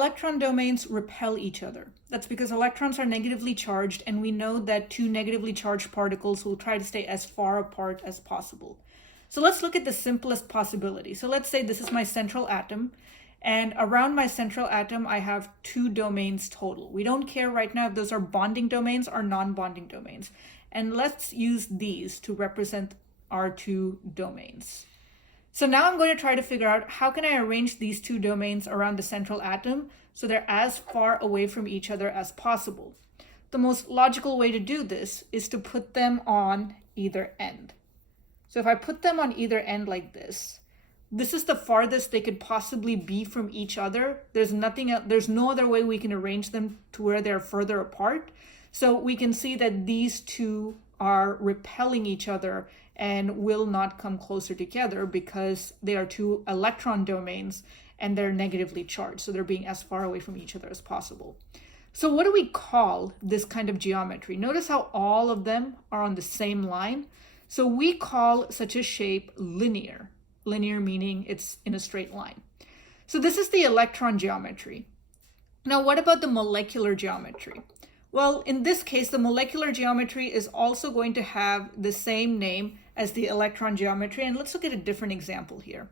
electron domains repel each other. That's because electrons are negatively charged, and we know that two negatively charged particles will try to stay as far apart as possible. So let's look at the simplest possibility. So let's say this is my central atom, and around my central atom, I have two domains total. We don't care right now if those are bonding domains or non-bonding domains. And let's use these to represent our two domains. So now I'm going to try to figure out how can I arrange these two domains around the central atom so they're as far away from each other as possible. The most logical way to do this is to put them on either end. So if I put them on either end like this is the farthest they could possibly be from each other. There's no other way we can arrange them to where they're further apart. So we can see that these two are repelling each other and will not come closer together because they are two electron domains and they're negatively charged. So they're being as far away from each other as possible. So what do we call this kind of geometry? Notice how all of them are on the same line. So we call such a shape linear. Linear meaning it's in a straight line. So this is the electron geometry. Now, what about the molecular geometry? Well, in this case, the molecular geometry is also going to have the same name as the electron geometry. And let's look at a different example here.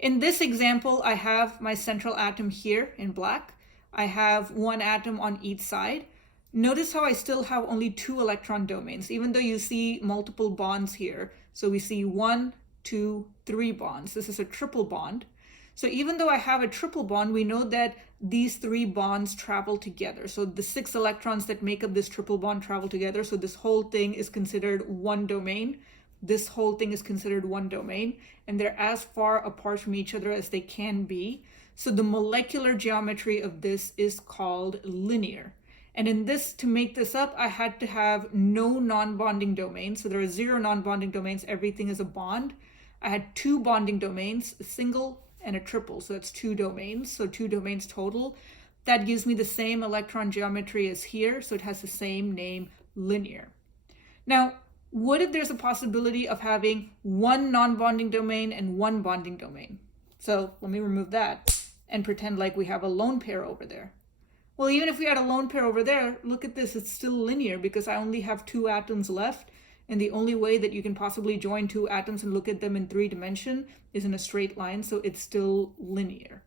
In this example, I have my central atom here in black. I have one atom on each side. Notice how I still have only two electron domains, even though you see multiple bonds here. So we see 1, 2, 3 bonds. This is a triple bond. So even though I have a triple bond, we know that these 3 bonds travel together. So the 6 electrons that make up this triple bond travel together. So this whole thing is considered one domain. This whole thing is considered one domain, and they're as far apart from each other as they can be. So the molecular geometry of this is called linear. And in this, to make this up, I had to have no non-bonding domains. So there are 0 non-bonding domains. Everything is a bond. I had 2 bonding domains, a single and a triple. So that's 2 domains. So 2 domains total. That gives me the same electron geometry as here. So it has the same name, linear. Now, what if there's a possibility of having 1 non-bonding domain and 1 bonding domain? So let me remove that and pretend like we have a lone pair over there. Well, even if we had a lone pair over there, look at this, it's still linear because I only have 2 atoms left. And the only way that you can possibly join 2 atoms and look at them in 3 dimensions is in a straight line. So it's still linear.